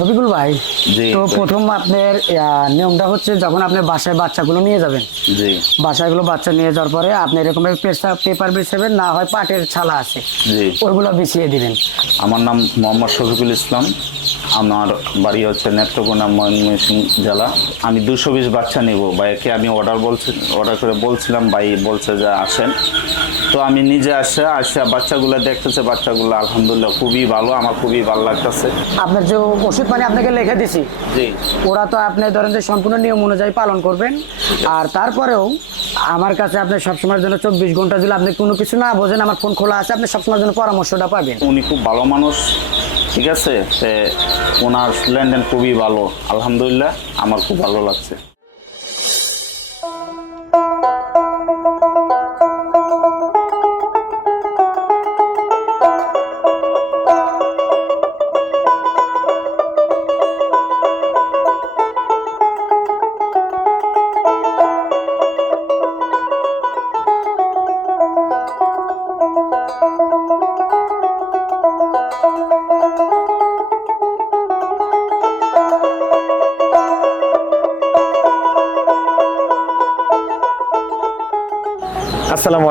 শফিকুল ভাই তো প্রথম আপনার নিয়মটা হচ্ছে যখন আপনি বাসায় বাচ্চাগুলো নিয়ে যাবেন বাসায় বাসাগুলো বাচ্চা নিয়ে যাওয়ার পরে আপনি এরকম পেপার বিছাবেন না হয় পাটের ছালা আছে ওইগুলো বিছিয়ে দিবেন। আমার নাম মোহাম্মদ শফিকুল ইসলাম। আমার বাড়ি হচ্ছে নেত্রকোনা ময়মনসিংহ জেলা। আমি দুশো বিশ বাচ্চা নেব। বাইকে আমি অর্ডার বলছি অর্ডার করে বলছিলাম ভাই বলছে যে আসেন। তো আমি নিজে আসে আসে বাচ্চাগুলো দেখতেছে বাচ্চাগুলো আলহামদুলিল্লাহ খুবই ভালো আমার খুবই ভালো লাগতেছে। আপনার যে ওষুধ পানি আপনাকে লিখে দিছি জি। ওরা তো আপনি ধরেন যে সম্পূর্ণ নিয়ম অনুযায়ী পালন করবেন। আর তারপরেও আমার কাছে আপনি সবসময়ের জন্য চব্বিশ ঘণ্টা দিলে আপনি কোনো কিছু না বোঝেন আমার ফোন খোলা আছে আপনি সবসময়ের জন্য পরামর্শটা পাবেন। উনি খুব ভালো মানুষ ঠিক আছে? ওনার লেনদেন খুবই ভালো। আলহামদুলিল্লাহ আমার খুব ভালো লাগছে।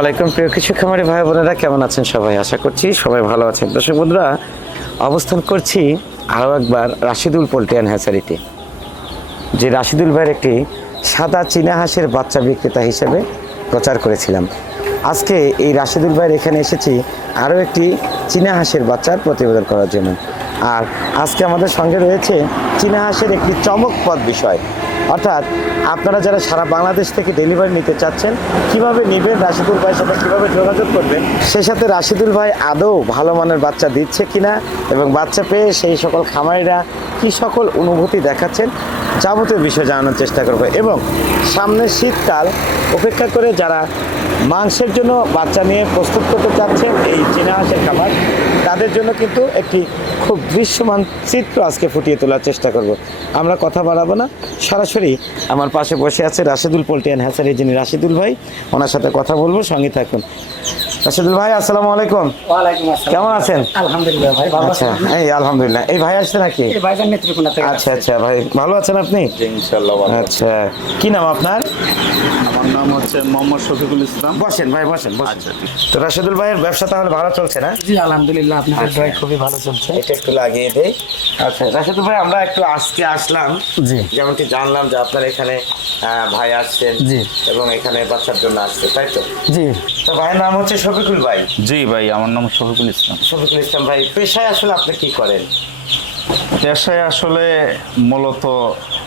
আলাইকুম। প্রিয় কৃষক খামারি ভাই বোনেরা, কেমন আছেন সবাই? আশা করছি সবাই ভালো আছেন। দর্শক বন্ধুরা, অবস্থান করছি আরও একবার রাশিদুল পোল্ট্রিয়ান হ্যাচারিতে, যে রাশিদুল ভাইয়ের একটি সাদা চীনা হাঁসের বাচ্চা বিক্রেতা হিসেবে প্রচার করেছিলাম। আজকে এই রাশিদুল ভাইয়ের এখানে এসেছি আরও একটি চীনা হাঁসের বাচ্চার প্রতিবেদন করার জন্য। আর আজকে আমাদের সঙ্গে রয়েছে চীনা হাঁসের একটি চমকপদ বিষয়। অর্থাৎ আপনারা যারা সারা বাংলাদেশ থেকে ডেলিভারি নিতে চাচ্ছেন, কীভাবে নেবেন, রাশিদুল ভাইয়ের সাথে কীভাবে যোগাযোগ করবেন, সেই সাথে রাশিদুল ভাই আদৌ ভালো মানের বাচ্চা দিচ্ছে কিনা এবং বাচ্চা পেয়ে সেই সকল খামারিরা কি সকল অনুভূতি দেখাচ্ছেন, যাবতীয় বিষয় জানানোর চেষ্টা করবে। এবং সামনে শীতকাল উপেক্ষা করে যারা মাংসের জন্য বাচ্চা নিয়ে প্রস্তুত করতে চাচ্ছেন, এই চীনা হাঁসের খাবার তাদের জন্য কিন্তু একটি খুব দৃশ্যমান চিত্র আজকে ফুটিয়ে তোলার চেষ্টা করব। আমরা কথা বাড়াবো না। সরাসরি আমার পাশে বসে আছে রাশেদুল পোল্টিয়ান হ্যাসারি যিনি রাশিদুল ভাই। ওনার সাথে কথা বলব সঙ্গে থাকুন। রাশেদুল ভাই আসসালামু আলাইকুম। কেমন আছেন? আলহামদুলিল্লাহ ভাই ভালো আচ্ছা আছেন? এই আলহামদুলিল্লাহ। এই ভাই আসছে নাকি? ভাইজান নেত্রকোনা থেকে আচ্ছা আচ্ছা ভাই ভালো আছেন আপনি? জি ইনশাল্লাহ আচ্ছা কি নাম আপনার? আমার নাম হচ্ছে মোহাম্মদ শফিকুল ইসলাম। বসেন ভাই বসেন বসেন। আচ্ছা তো রাশেদুল ভাইয়ের ব্যবসা তাহলে ভালো চলছে না? জি আলহামদুলিল্লাহ আপনাদের আচ্ছা। খুবই ভালো চলছে। এটা একটু লাগিয়ে দেই। আচ্ছা রাশেদুল ভাই আমরা একটু আজকে আসলাম। জি। যেমনটি জানলাম যে আপনার এখানে ভাই আসছেন জি। এবং এখানে বাচ্চার জন্য আসছে তাই তো? জি। তো ভাইয়ের নাম হচ্ছে শফিকুল ভাই। জি ভাই আমার নাম শফিকুল ইসলাম। শফিকুল ইসলাম ভাই পেশায় আসলে আপনি কি করেন? পেশায় আসলে মূলত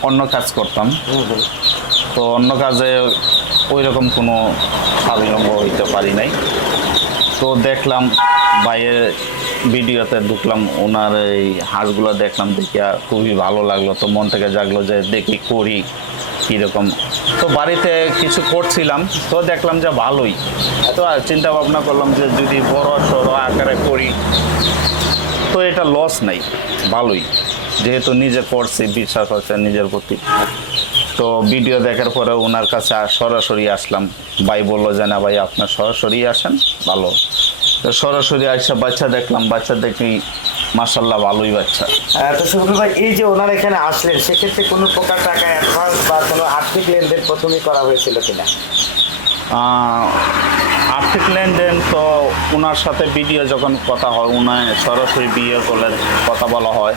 অন্য কাজ করতাম। তো অন্য কাজে ওই রকম কোনো স্বাবলম্ব হইতে পারি নাই। তো দেখলাম বাইরের ভিডিওতে ঢুকলাম ওনার এই হাঁসগুলো দেখলাম, দেখিয়া খুবই ভালো লাগল। তো মন থেকে জাগলো যে দেখি করি কীরকম। তো বাড়িতে কিছু করছিলাম, তো দেখলাম যে ভালোই। তো চিন্তা ভাবনা করলাম যে যদি বড় সড়ো আকারে করি, তো এটা লস নাই, ভালোই। যেহেতু নিজে করছি, বিশ্বাস হচ্ছে নিজের প্রতি। তো ভিডিও দেখার পরে ওনার কাছে সরাসরি আসলাম। ভাই বলল যে, না ভাই আপনার সরাসরি আসেন, ভালো। তো সরাসরি আসা বাচ্চা দেখলাম বাচ্চা দেখি মাসাল্লাহ ভালোই বাচ্চা। তো শফিকুল ভাই এই যে ওনার এখানে আসলেন সেক্ষেত্রে কোনো প্রকার টাকা অ্যাডভান্স বা কোনো আর্থিক লেনদেন প্রথমেই করা হয়েছিল কিনা? আর্থিক লেনদেন তো ওনার সাথে ভিডিও যখন কথা হয় উনার সরাসরি বিয়ে করলে কথা বলা হয়।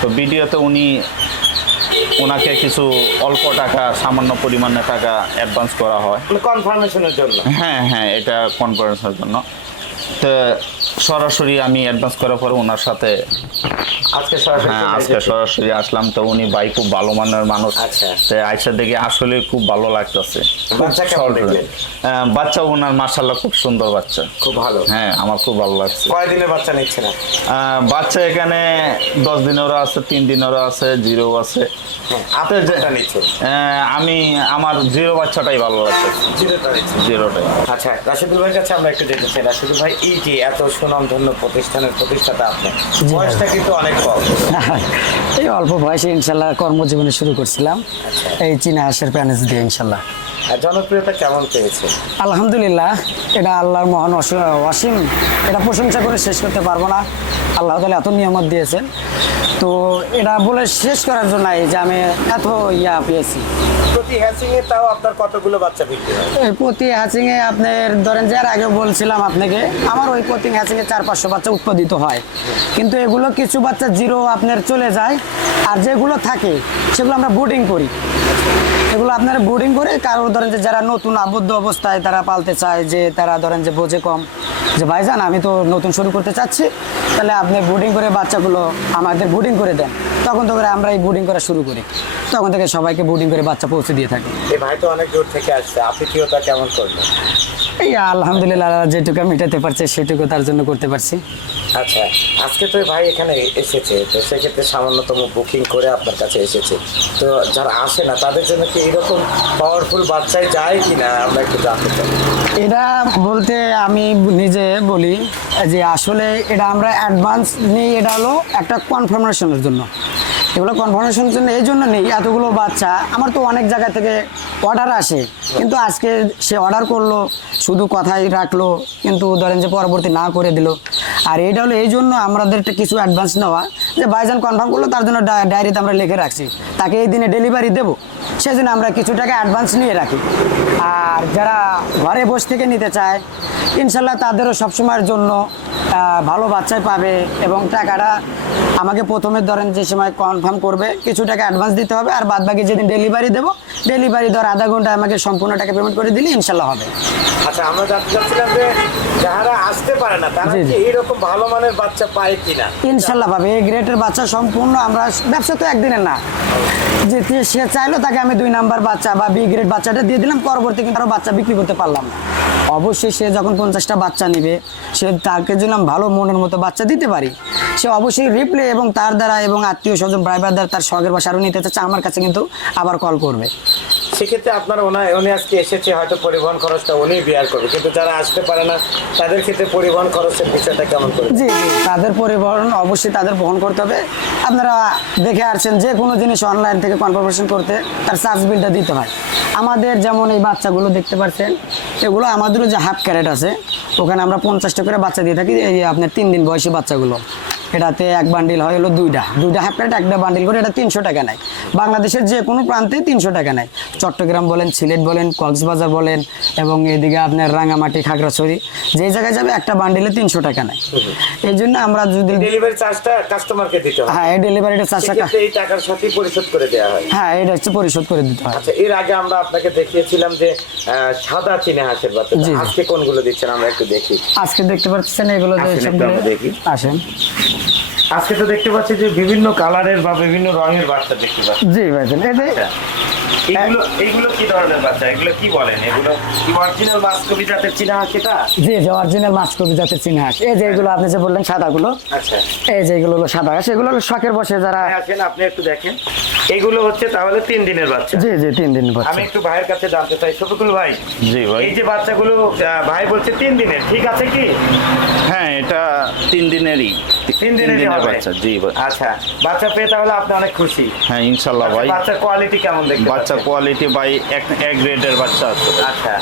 তো ভিডিওতে উনি ওনাকে কিছু অল্প টাকা সামান্য পরিমাণে টাকা অ্যাডভান্স করা হয়। কনফার্মেশনের জন্য? হ্যাঁ হ্যাঁ এটা কনফারেন্সের জন্য। তো সরাসরি আমি অ্যাডভান্স করার পর ওনার সাথে আজকে সরাসরি হ্যাঁ আজকে সরাসরি আসলাম তো উনি ভাই খুব ভালো মানের মানুষ। আচ্ছা। তো আইসা দেখে আসলে খুব ভালো লাগতেছে। বাচ্চা ওনার মার্শাল্লাহ খুব সুন্দর বাচ্চা। খুব ভালো। হ্যাঁ আমার খুব ভালো লাগছে। কয়দিনের বাচ্চা নিচ্ছে না? বাচ্চা এখানে দশ দিনেরও আছে তিন দিনেরও আছে জিরো আছে। হ্যাঁ, আপনি তো যে- যেটা নিচ্ছেন? আহ, আমি আমার জিরো বাচ্চাটাই ভালো লাগছে। জিরোটা জিরোটাই। আচ্ছা রাশিদুল ভাইয়ের কাছে আমরা একটু দেখতে চাই। রাশিদুল ভাই এই যে এত সুনামধন্য প্রতিষ্ঠানের প্রতিষ্ঠাতা আপনি। বয়সটা কিন্তু অনেক কম। এই অল্প বয়সে ইনশাল্লাহ কর্মজীবনে শুরু করছিলাম। এই চীনা হাঁসের প্যানেজ দিয়ে ইনশাল্লাহ। জনপ্রিয়তা কেমন পেয়েছে? আলহামদুলিল্লাহ এটা আল্লাহর মহান অসী- অসীম। এটা প্রশংসা করে শেষ করতে পারব না। আল্লাহ তালা এত নিয়ামত দিয়েছেন। তো এটা বলে শেষ করার জন্য যে আমি এত ইয়া পেয়েছি। প্রতি হ্যাচিং এ তাও আপনার কতগুলো বাচ্চা বিক্রি হয়? প্রতি হ্যাচিংয়ে আপনার ধরেন যে আর আগে বলছিলাম আপনাকে আমার ওই প্রতি হ্যাচিংয়ে চার পাঁচশো বাচ্চা উৎপাদিত হয়। কিন্তু এগুলো কিছু বাচ্চা জিরো আপনার চলে যায়। আর যেগুলো থাকে সেগুলো আমরা বোর্ডিং করি। এগুলো আপনারা বোর্ডিং করে, কারও ধরেন যে যারা নতুন আবদ্ধ অবস্থায় তারা পালতে চায় যে তারা ধরেন যে বোঝে কম। যে ভাই যান আমি তো নতুন শুরু করতে চাচ্ছি, তাহলে আপনি বোর্ডিং করে বাচ্চাগুলো আমাদের বোর্ডিং করে দেন। তখন তো করে আমরা এই বোর্ডিং করা শুরু করি। তখন থেকে সবাইকে বোর্ডিং করে বাচ্চা পৌঁছে দিয়ে থাকি। এই ভাই তো অনেক দূর থেকে আসছে। আপনি কেমন করল এই আলহামদুলিল্লাহ যেটুকু মেটাতে পারছে সেটুকু তার জন্য করতে পারছি। আচ্ছা আজকে তো ভাই এখানে এসেছে তো সেক্ষেত্রে সামান্যতম বুকিং করে আপনার কাছে এসেছে। তো যারা আসে না তাদের জন্য কি এরকম পাওয়ারফুল বাচ্চাই যায় কিনা আমরা একটু জানতে চাই। এটা বলতে আমি নিজে বলি যে আসলে এটা আমরা অ্যাডভান্স নিই এটা হলো একটা কনফার্মেশনের জন্য। এগুলো কনফার্মেশনের জন্য এই জন্য নেই, এতগুলো বাচ্চা। আমার তো অনেক জায়গা থেকে অর্ডার আসে। কিন্তু আজকে সে অর্ডার করল, শুধু কথাই রাখল, কিন্তু ধরেন যে পরবর্তী না করে দিল। আর এটা হলো এই জন্য আমাদের একটা কিছু অ্যাডভান্স নেওয়া, যে ভাইজান কনফার্ম করল, তার জন্য ডায়েরিতে আমরা লিখে রাখছি। তাকে এই দিনে ডেলিভারি দেবো। সেজন্য আমরা কিছু টাকা অ্যাডভান্স নিয়ে রাখি। আর যারা ঘরে বসে থেকে নিতে চায় ইনশাল্লাহ তাদেরও সবসময়ের জন্য ভালো বাচ্চাই পাবে এবং টাকাটা আমাকে প্রথমে ধরেন যে সময় কনফার্ম করবে কিছু টাকা অ্যাডভান্স দিতে হবে আর বাদ বাকি যেদিন ডেলিভারি দেবো ডেলিভারি ধর আধা ঘণ্টা আমাকে সম্পূর্ণ টাকা পেমেন্ট করে দিলে ইনশাল্লাহ হবে। আচ্ছা আমরা জানতে চাচ্ছিলাম যে যারা আসতে পারে না তারা কি এইরকম ভালো মানের বাচ্চা পায় কিনা? ইনশাল্লাহ পাবে। এই গ্রেটের বাচ্চা সম্পূর্ণ আমরা ব্যবসা তো একদিনের না। যে সে চাইলো তাকে আমি দুই নাম্বার বাচ্চা বা বি গ্রেড বাচ্চাটা দিয়ে দিলাম পরবর্তী কিন্তু আরও বাচ্চা বিক্রি করতে পারলাম। না অবশ্যই সে যখন পঞ্চাশটা বাচ্চা নেবে, সে তাকে যদি আমি ভালো মনের মতো বাচ্চা দিতে পারি, সে অবশ্যই রিপ্লে এবং তার দ্বারা এবং আত্মীয় স্বজন ড্রাইভার দ্বারা তার শখের বাসা আরও নিতে চাচ্ছে, আমার কাছে কিন্তু আবার কল করবে। সেক্ষেত্রে আপনার ওনা, উনি আজকে এসেছে, হয়তো পরিবহন খরচটা উনি বিয়ার করবে। কিন্তু যারা আসতে পারে না, তাদের ক্ষেত্রে পরিবহন খরচের বিষয়টা কেমন করে? জি জি, তাদের পরিবহন অবশ্যই তাদের বহন করতে হবে। আপনারা দেখে আসছেন যে কোনো জিনিস অনলাইন থেকে কনফার্মেশন করতে তার চার্জ বিলটা দিতে হয়। আমাদের যেমন এই বাচ্চাগুলো দেখতে পাচ্ছেন এগুলো আমাদেরও যে হাফ ক্যারেট আছে, ওখানে আমরা পঞ্চাশটা করে বাচ্চা দিয়ে থাকি, এই আপনার তিন দিন বয়সী বাচ্চাগুলো। এটাতে এক বান্ডিল হয় হলো দুইটা। দুইটা হাফ প্লেট একটা বান্ডিল করে এটা তিনশো টাকা নেয়। বাংলাদেশের যে কোনো প্রান্তে তিনশো টাকা নেয়। চট্টগ্রাম বলেন সিলেট বলেন কক্সবাজার বলেন এবং এদিকে আপনার রাঙামাটি খাগড়াছড়ি যে জায়গায় যাবে একটা বান্ডিলে তিনশো টাকা নেয়। এই জন্য আমরা যদি ডেলিভারি চার্জটা কাস্টমারকে দিতে হয় হ্যাঁ এই ডেলিভারিটা চার টাকা এই টাকার সাথেই পরিশোধ করে দেওয়া হয়। হ্যাঁ এটা হচ্ছে পরিশোধ করে দিতে হয়। আচ্ছা এর আগে আমরা আপনাকে দেখিয়েছিলাম যে সাদা চিনে হাঁসের বাচ্চা। আজকে কোনগুলো দিচ্ছেন? আমরা একটু দেখি। আজকে দেখতে পাচ্ছেন এগুলো দেখি। আসেন। আজকে তো দেখতে পাচ্ছি যে বিভিন্ন কালারের বা বিভিন্ন রঙের বাচ্চা দেখতে পাচ্ছি। জি ভাইজান এটা এগুলো এগুলো কি ধরনের বাচ্চা? এগুলো কি বলেন? এগুলো কি অরিজিনাল মাসকবি জাতের চীনা হাঁস এটা? জি যে অরিজিনাল মাছ কবি জাতের চিনি হাঁস এই যে এগুলো আপনি যে বললেন সাদাগুলো আচ্ছা। এই যে এগুলো হলো সাদা হাঁস এগুলো হলো শখের বসে যারা হ্যাঁ, আসেন আপনি একটু দেখেন। এগুলো হচ্ছে তাহলে তিন দিনের বাচ্চা। জি জি তিন দিনের বাচ্চা। আমি একটু ভাইয়ের কাছে জানতে চাই। শফিকুল ভাই জি ভাই। এই যে বাচ্চাগুলো ভাই বলছে তিন দিনের ঠিক আছে কি? হ্যাঁ এটা তিন দিনেরই। তিন দিনের বাচ্চা জি আচ্ছা বাচ্চা পেয়ে তাহলে আপনি অনেক খুশি। হ্যাঁ ইনশাল্লাহ ভাই। বাচ্চার কোয়ালিটি কেমন দেখতে বাচ্চা কোয়ালিটি ভাই এক এক গ্রেডের বাচ্চা আছে। আচ্ছা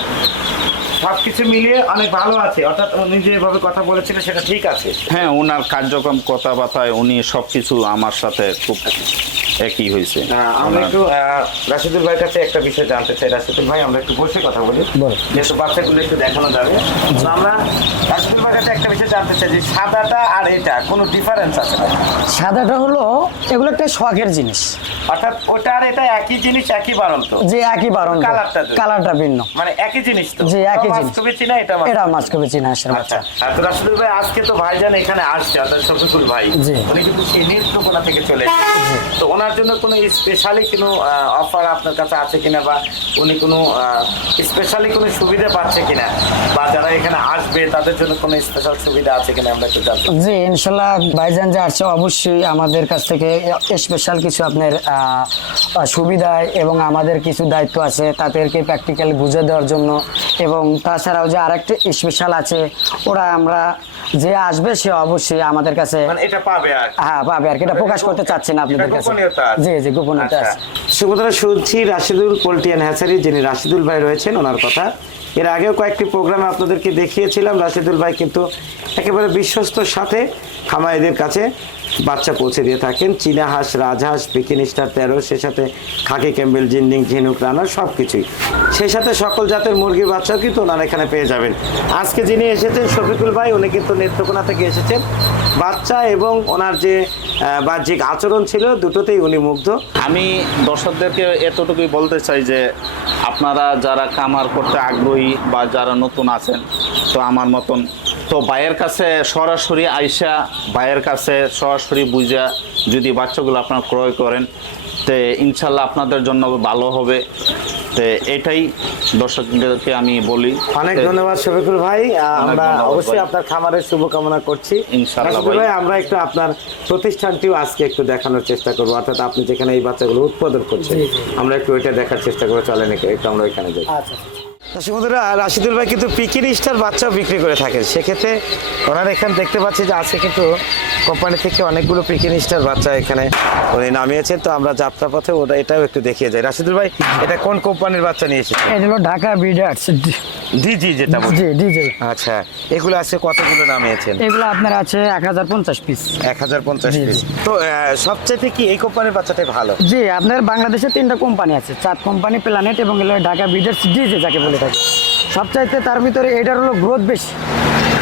সবকিছু মিলিয়ে অনেক ভালো আছে। অর্থাৎ উনি যেভাবে কথা বলেছিলেন সেটা ঠিক আছে। হ্যাঁ ওনার কার্যক্রম কথাবার্তায় উনি সবকিছু আমার সাথে খুব একই হয়েছে? আমরা একটু রাশিদুল ভাইয়ের কাছে একটা বিষয় জানতে চাই। রাশিদুল ভাই আমরা একটু বসে কথা বলি। যেহেতু বাচ্চাগুলো একটু দেখানো যাবে। তো আমরা রাশিদুল ভাইয়ের কাছে একটা বিষয় জানতে চাই যে সাদাটা আর এটা কোনো ডিফারেন্স আছে সাদাটা হলো এগুলো একটা শখের জিনিস। অর্থাৎ ওটা আর এটা একই জিনিস একই বারন্ত যে একই বারণ কালারটা কালারটা ভিন্ন। মানে একই জিনিস তো। জি, একই জিনিস। মাস্কবি চিনা এটা এটা মাছ কবি চিনি হাঁসের আচ্ছা। তো রাশিদুল ভাই আজকে তো ভাইজান এখানে আসছে অর্থাৎ শফিকুল ভাই। উনি কিন্তু সেই নেত্রকোনা থেকে চলে। তো ওনার জন্য কোনো স্পেশালি কোনো অফার আপনার কাছে আছে কিনা বা উনি কোনো স্পেশালি কোনো সুবিধা পাচ্ছে কিনা বা যারা এখানে আসবে তাদের জন্য কোনো স্পেশাল সুবিধা আছে কিনা আমরা একটু জানতে জি ইনশাল্লাহ ভাইজান যে আসছে অবশ্যই আমাদের কাছ থেকে স্পেশাল কিছু আপনার সুবিধা এবং আমাদের কিছু দায়িত্ব আছে তাদেরকে প্র্যাকটিক্যালি বুঝে দেওয়ার জন্য এবং তাছাড়াও যে আরেকটা স্পেশাল আছে ওরা আমরা যে আসবে সে অবশ্যই আমাদের কাছে মানে এটা পাবে আর হ্যাঁ পাবে আর কি। এটা প্রকাশ করতে চাচ্ছি না আপনাদের কাছে। গোপনীয়তা জি জি গোপনীয়তা আচ্ছা। সুভদ্রা শুনছি রাশিদুল পোল্ট্রিয়ান হ্যাচারি যিনি রাশিদুল ভাই রয়েছেন ওনার কথা। এর আগেও কয়েকটি প্রোগ্রামে আপনাদেরকে দেখিয়েছিলাম রাশিদুল ভাই কিন্তু একেবারে বিশ্বস্তর সাথে খামারিদের কাছে বাচ্চা পৌঁছে দিয়ে থাকেন। চীনা হাঁস রাজহাঁস পিকিন স্টার তেরো সে সাথে খাকি ক্যাম্বেল জিন্ডিং ঝিনুক রানা সব কিছুই সেই সাথে সকল জাতের মুরগির বাচ্চাও কিন্তু ওনারা এখানে পেয়ে যাবেন। আজকে যিনি এসেছেন শফিকুল ভাই উনি কিন্তু নেত্রকোনা থেকে এসেছেন। বাচ্চা এবং ওনার যে বাহ্যিক আচরণ ছিল, দুটোতেই উনি মুগ্ধ। আমি দর্শকদেরকে এতটুকুই বলতে চাই যে, আপনারা যারা কামার করতে আগ্রহী বা যারা নতুন আছেন, তো আমার মতন। তো বায়ের কাছে সরাসরি আইসা বায়ের কাছে সরাসরি বুঝা যদি বাচ্চাগুলো আপনারা ক্রয় করেন তে ইনশাল্লাহ আপনাদের জন্য ভালো হবে। তে এটাই দর্শকদেরকে আমি বলি। অনেক ধন্যবাদ শফিকুল ভাই। আমরা অবশ্যই আপনার খামারের শুভকামনা করছি। ইনশাআল্লাহ রাশিদুল ভাই। ভাই আমরা একটু আপনার প্রতিষ্ঠানটিও আজকে একটু দেখানোর চেষ্টা করব। অর্থাৎ আপনি যেখানে এই বাচ্চাগুলো উৎপাদন করছেন। আমরা একটু ওইটা দেখার চেষ্টা করব। চলেন একটু একটু আমরা ওইখানে যাই। আচ্ছা। দর্শক বন্ধুরা, রাশিদুল ভাই কিন্তু পিকির স্টার বাচ্চাও বিক্রি করে থাকেন। সেক্ষেত্রে ওনারা এখানে দেখতে পাচ্ছি যে আজকে কিন্তু কোম্পানি থেকে অনেকগুলো পিকিন স্টার বাচ্চা এখানে উনি নামিয়েছেন। তো আমরা যাত্রা পথে ওটা এটাও একটু দেখিয়ে যাই। রাশিদুল ভাই, এটা কোন কোম্পানির বাচ্চা নিয়ে এসেছে এটা হলো ঢাকা বিডার্স ডিজি যেটা বলি। জি জি জি আচ্ছা এগুলো আছে কতগুলো নামিয়েছেন? এগুলো আপনার আছে এক হাজার পঞ্চাশ পিস এক হাজার পঞ্চাশ জি, পিস তো সবচেয়ে কি এই কোম্পানির বাচ্চাটাই ভালো? জি আপনার বাংলাদেশে তিনটা কোম্পানি আছে চার কোম্পানি প্ল্যানেট এবং ঢাকা বিডার্স ডিজে যাকে বলে থাকে। সবচাইতে তার ভিতরে এটার হলো গ্রোথ বেশি।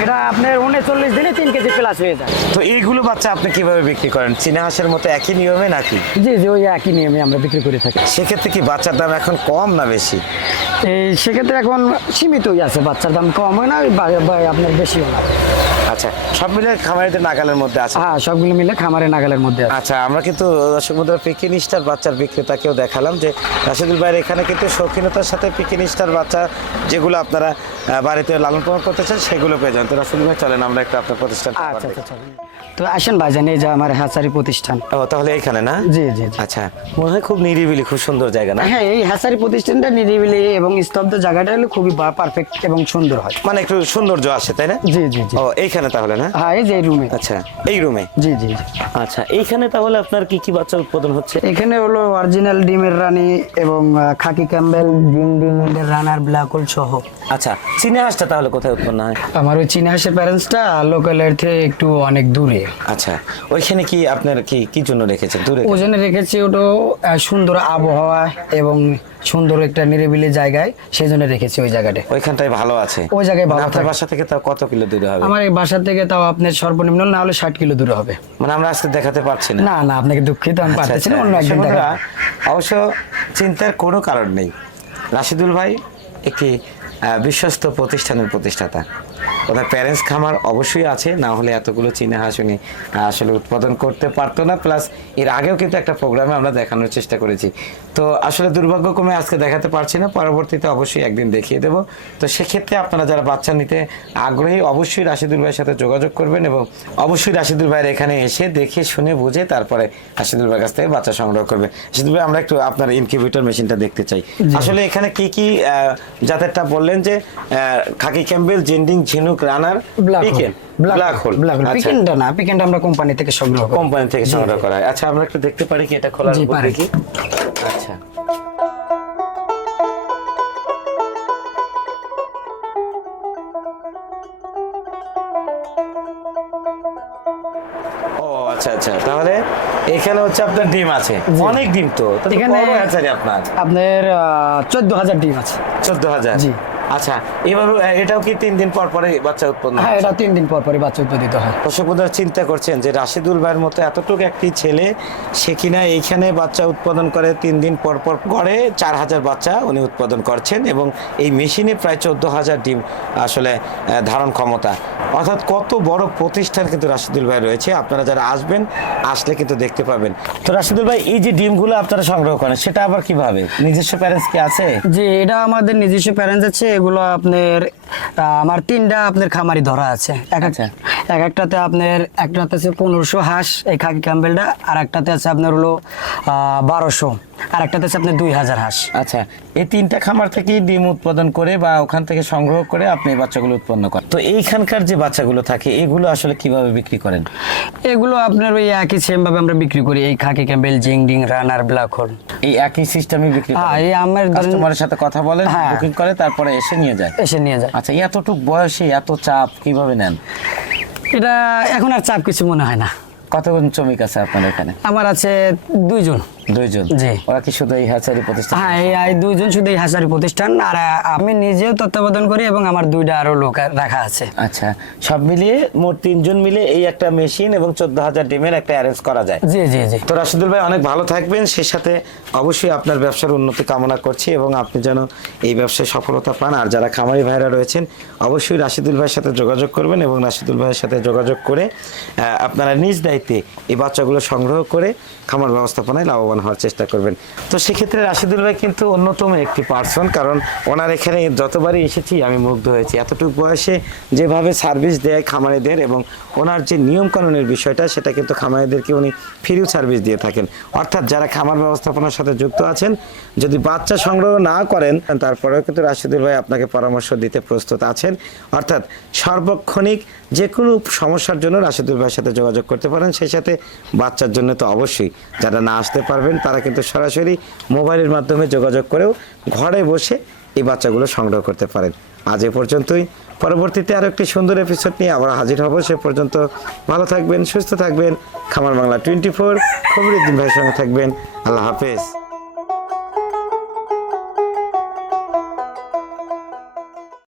এটা আপনার উনচল্লিশ দিনে তিন কেজি প্লাস হয়ে যায়। তো এইগুলো বাচ্চা আপনি কীভাবে বিক্রি করেন? চীনা হাঁসের মতো একই নিয়মে নাকি? জি জি ওই একই নিয়মে আমরা বিক্রি করে থাকি। সেক্ষেত্রে কি বাচ্চার দাম এখন কম না বেশি? এই সেক্ষেত্রে এখন সীমিতই আছে বাচ্চার দাম কম হয় না আপনার বেশিও না। আচ্ছা সব মিলে খামারিতে নাগালের মধ্যে আছে। হ্যাঁ সবগুলো মিলে খামারে নাগালের মধ্যে আচ্ছা আমরা কিন্তু দর্শক বন্ধুরা পিকিনিস্টার বাচ্চার বিক্রেতাকেও দেখালাম যে রাশেদুল ভাইয়ের এখানে কিন্তু শৌখিনতার সাথে পিকিনিস্টার বাচ্চা যেগুলো আপনারা বাড়িতে লালন পালন করতে চান সেগুলো পেয়ে যান। তো রাশেদুল ভাই চলেন আমরা একটা আপনার প্রতিষ্ঠান আচ্ছা আচ্ছা। তো আসেন ভাইজান এই যে আমার হ্যাচারি প্রতিষ্ঠান। ও তাহলে এইখানে না? জি জি আচ্ছা মনে হয় খুব নিরিবিলি খুব সুন্দর জায়গা না? হ্যাঁ এই হ্যাচারি প্রতিষ্ঠানটা নিরিবিলি এবং স্তব্ধ জায়গাটা হলে খুবই পারফেক্ট এবং সুন্দর হয়। মানে একটু সৌন্দর্য আসে তাই না? জি জি জি। ও এইখানে তাহলে না? হ্যাঁ এই যে রুমে আচ্ছা এই রুমে জি জি জি। আচ্ছা এইখানে তাহলে আপনার কি কি বাচ্চা উৎপাদন হচ্ছে? এখানে হলো অরিজিনাল ডিমের রানী এবং খাকি ক্যাম্বেল ডিম ডিমের রানার ব্ল্যাক হোল সহ। আচ্ছা চীনা হাঁসটা তাহলে কোথায় উৎপন্ন হয়? আমার ওই চীনা হাঁসের প্যারেন্টসটা লোকালের থেকে একটু অনেক দূরে। আচ্ছা ওইখানে কি আপনার কি কি জন্য রেখেছেন? দূরে ওজনে রেখেছি ওটা সুন্দর আবহাওয়া এবং সুন্দর একটা নিরিবিলি জায়গায় সেই জন্য রেখেছি ওই জায়গাটা। ওইখানটায় ভালো আছে? ওই জায়গায় ভালো মানে আপনার বাসা থেকে তাও কত কিলো দূরে হবে? আমার এই বাসা থেকে তাও আপনার সর্বনিম্ন না হলে ষাট কিলো দূরে হবে। মানে আমরা আজকে দেখাতে পারছি না। না না আপনাকে দুঃখিত আমি আচ্ছা, পারতেছি না আচ্ছা। অন্য একদিন দেখা অবশ্য চিন্তার কোনো কারণ নেই। রাশিদুল ভাই একটি বিশ্বস্ত প্রতিষ্ঠানের প্রতিষ্ঠাতা। ওনার প্যারেন্টস খামার অবশ্যই আছে না হলে এতগুলো চীনা হাঁস উনি আসলে উৎপাদন করতে পারতো না। প্লাস এর আগেও কিন্তু একটা প্রোগ্রামে আমরা দেখানোর চেষ্টা করেছি। তো আসলে দুর্ভাগ্যক্রমে আজকে দেখাতে পারছি না পরবর্তীতে অবশ্যই একদিন দেখিয়ে দেবো। তো সেক্ষেত্রে আপনারা যারা বাচ্চা নিতে আগ্রহী অবশ্যই রাশিদুল ভাইয়ের সাথে যোগাযোগ করবেন এবং অবশ্যই রাশিদুল ভাইয়ের এখানে এসে দেখে শুনে বুঝে তারপরে রাশিদুল ভাইয়ের কাছ থেকে বাচ্চা সংগ্রহ করবে। রাশিদুল ভাই আমরা একটু আপনার ইনকিউবেটর মেশিনটা দেখতে চাই। আসলে এখানে কি কি জাতেরটা বললেন যে খাকি ক্যাম্বেল জেন্ডিং ঝিনুক runner Pekin black hole black hole পিকেনটা না পিকেনটা আমরা কোম্পানি থেকে সংগ্রহ করি। কোম্পানি থেকে সংগ্রহ করা হয়। আচ্ছা আমরা একটু দেখতে পারি কি এটা খোলার উপর। দেখি। আচ্ছা। ও আচ্ছা আচ্ছা। তাহলে এখানে হচ্ছে আপনার ডিম আছে। অনেক ডিম তো। এখানে এখানে- আপনার। আপনার চোদ্দ হাজার ডিম আছে। চোদ্দ হাজার। জি। আচ্ছা এভাবে এটাও কি তিন দিন পর পরে বাচ্চা উৎপন্ন হ্যাঁ এটা তিন দিন পর পরে বাচ্চা উৎপাদিত হয়। দর্শক চিন্তা করছেন যে রাশিদুল ভাইয়ের মতো এতটুকু একটি ছেলে সে কিনা এইখানে বাচ্চা উৎপাদন করে তিন দিন পর পর গড়ে চার হাজার বাচ্চা উনি উৎপাদন করছেন এবং এই মেশিনে প্রায় চোদ্দ হাজার ডিম আসলে ধারণ ক্ষমতা। অর্থাৎ কত বড় প্রতিষ্ঠান কিন্তু রাশিদুল ভাই রয়েছে। আপনারা যারা আসবেন আসলে কিন্তু দেখতে পাবেন। তো রাশিদুল ভাই এই যে ডিমগুলো আপনারা সংগ্রহ করেন সেটা আবার কীভাবে? নিজস্ব প্যারেন্টস কি আছে? যে এটা আমাদের নিজস্ব প্যারেন্টস আছে এগুলো আপনার আমার তিনটা আপনার খামারি ধরা আছে এক এক- আচ্ছা। এক একটাতে আপনার একটাতে আছে পনেরোশো হাঁস এই খাকি ক্যাম্বেলটা আর একটাতে আছে আপনার হলো বারোশো আর একটাতে আছে আপনার দুই হাজার হাঁস। আচ্ছা এই তিনটা খামার থেকেই ডিম উৎপাদন করে বা ওখান থেকে সংগ্রহ করে আপনি বাচ্চাগুলো উৎপন্ন করেন। তো এইখানকার যে বাচ্চাগুলো থাকে এগুলো আসলে কীভাবে বিক্রি করেন? এগুলো আপনার ওই একই সেম ভাবে আমরা বিক্রি করি। এই খাকি ক্যাম্বেল জিং ডিং রানার ব্ল্যাক হোল এই একই সিস্টেমে বিক্রি হ্যাঁ, করেন এই আমার কাস্টমারের সাথে কথা বলেন হ্যাঁ। বুকিং করে তারপরে এসে নিয়ে যায়? এসে নিয়ে যায়। আচ্ছা এতটুক বয়সে এত চাপ কীভাবে নেন? এটা এখন আর চাপ কিছু মনে হয় না। কতজন শ্রমিক আছে আপনার এখানে? আমার আছে দুইজন। দুইজন? জি। ওরা কি শুধু এই হ্যাচারি প্রতিষ্ঠান? হ্যাঁ এই দুইজন শুধু এই হাজারি প্রতিষ্ঠান আর আমি নিজেও তত্ত্বাবধান করি এবং আমার দুইটা আরও লোক রাখা আছে। আচ্ছা সব মিলিয়ে মোট তিনজন মিলে এই একটা মেশিন এবং চোদ্দ হাজার ডিমের একটা অ্যারেঞ্জ করা যায়। জি জি জি। তো রাশিদুল ভাই অনেক ভালো থাকবেন সেই সাথে অবশ্যই আপনার ব্যবসার উন্নতি কামনা করছি এবং আপনি যেন এই ব্যবসায় সফলতা পান। আর যারা খামারি ভাইরা রয়েছেন অবশ্যই রাশিদুল ভাইয়ের সাথে যোগাযোগ করবেন এবং রাশিদুল ভাইয়ের সাথে যোগাযোগ করে আপনারা নিজ দায়িত্বে এই বাচ্চাগুলো সংগ্রহ করে খামার ব্যবস্থাপনায় লাভবান হওয়ার চেষ্টা করবেন। তো সেক্ষেত্রে রাশিদুল ভাই কিন্তু অন্যতম একটি পার্সন কারণ ওনার এখানে যতবারই এসেছি, আমি মুগ্ধ হয়েছি। এতটুকু বয়সে যেভাবে সার্ভিস দেয় খামারিদের এবং ওনার যে নিয়মকানুনের বিষয়টা, সেটা কিন্তু খামারিদেরকে উনি ফ্রিও সার্ভিস দিয়ে থাকেন। অর্থাৎ যারা খামার ব্যবস্থাপনার সাথে যুক্ত আছেন, যদি বাচ্চা সংগ্রহ না করেন, তারপরেও কিন্তু রাশিদুল ভাই আপনাকে পরামর্শ দিতে প্রস্তুত আছেন। অর্থাৎ সার্বক্ষণিক যে কোনো সমস্যার জন্য রাশিদুল ভাইয়ের সাথে যোগাযোগ করতে পারেন। সেই সাথে বাচ্চার জন্য তো অবশ্যই। যারা না আসতে পারবেন, তারা কিন্তু সরাসরি মোবাইলের মাধ্যমে যোগাযোগ করেও ঘরে বসে এই বাচ্চাগুলো সংগ্রহ করতে পারেন। আজ এ পর্যন্তই। পরবর্তীতে আরও একটি সুন্দর এপিসোড নিয়ে আবার হাজির হব। সে পর্যন্ত ভালো থাকবেন, সুস্থ থাকবেন। খামার বাংলা টোয়েন্টি ফোর খবরের দিন ভাইয়ের সঙ্গে থাকবেন। আল্লাহ হাফেজ।